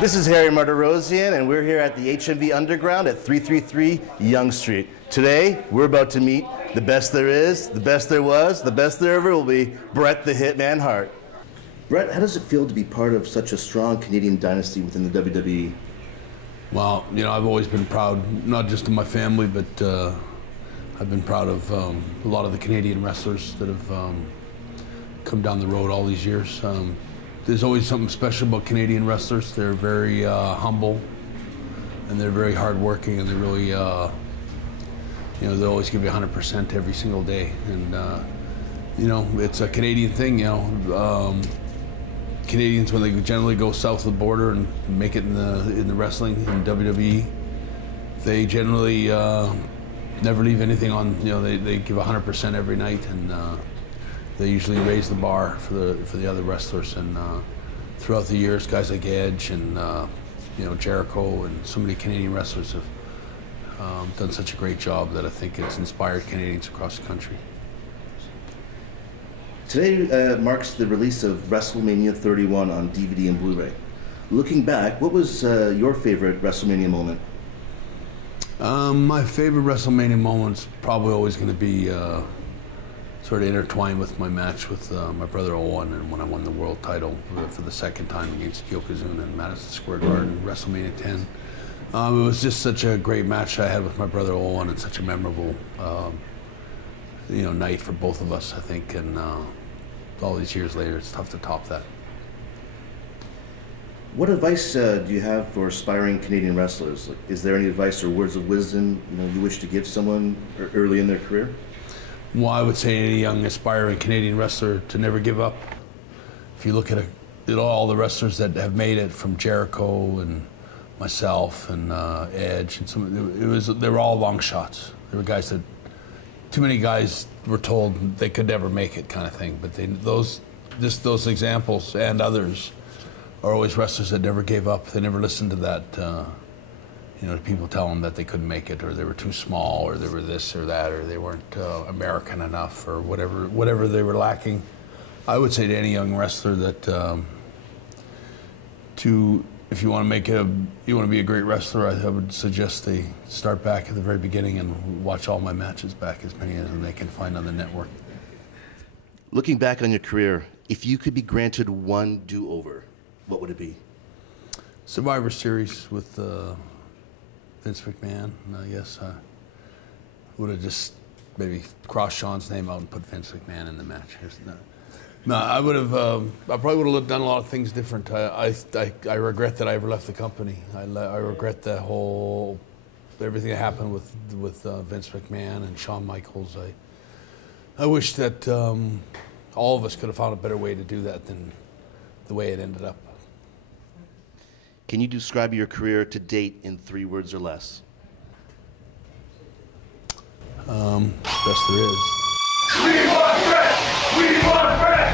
This is Harry Martirosian, and we're here at the HMV Underground at 333 Yonge Street. Today, we're about to meet the best there is, the best there was, the best there ever will be, Bret the Hitman Hart. Bret, how does it feel to be part of such a strong Canadian dynasty within the WWE? Well, you know, I've always been proud, not just of my family, but I've been proud of a lot of the Canadian wrestlers that have come down the road all these years. There's always something special about Canadian wrestlers. They're very humble, and they're very hardworking, and they really, you know, they always give you 100% every single day. And you know, it's a Canadian thing. You know, Canadians, when they generally go south of the border and make it in the wrestling in WWE, they generally never leave anything on. You know, they give 100% every night, and they usually raise the bar for the other wrestlers. And throughout the years, guys like Edge and you know, Jericho and so many Canadian wrestlers have done such a great job that I think it's inspired Canadians across the country. Today marks the release of WrestleMania 31 on DVD and Blu-ray. Looking back, what was your favorite WrestleMania moment? My favorite WrestleMania moment's probably always going to be sort of intertwined with my match with my brother Owen, and when I won the world title for the second time against Yokozuna in Madison Square Garden, WrestleMania 10. It was just such a great match I had with my brother Owen, and such a memorable you know, night for both of us, I think, and all these years later, it's tough to top that. What advice do you have for aspiring Canadian wrestlers? Is there any advice or words of wisdom you wish to give someone early in their career? Well, I would say any young aspiring Canadian wrestler to never give up. If you look at all the wrestlers that have made it, from Jericho and myself and Edge, and they were all long shots. They were guys that, too many guys were told they could never make it, kind of thing. But those examples and others are always wrestlers that never gave up. They never listened to that, you know, people tell them that they couldn't make it, or they were too small, or they were this or that, or they weren't American enough, or whatever they were lacking. I would say to any young wrestler that if you want to be a great wrestler, I would suggest they start back at the very beginning and watch all my matches back, as many as they can find on the network. Looking back on your career, if you could be granted one do-over, what would it be? Survivor Series with Vince McMahon. I guess I would have just maybe crossed Sean's name out and put Vince McMahon in the match. No, I would have. I probably would have done a lot of things different. I regret that I ever left the company. I regret that everything that happened with Vince McMahon and Shawn Michaels. I wish that all of us could have found a better way to do that than the way it ended up. Can you describe your career to date in 3 words or less? Best there is. We want Bret! We want Bret!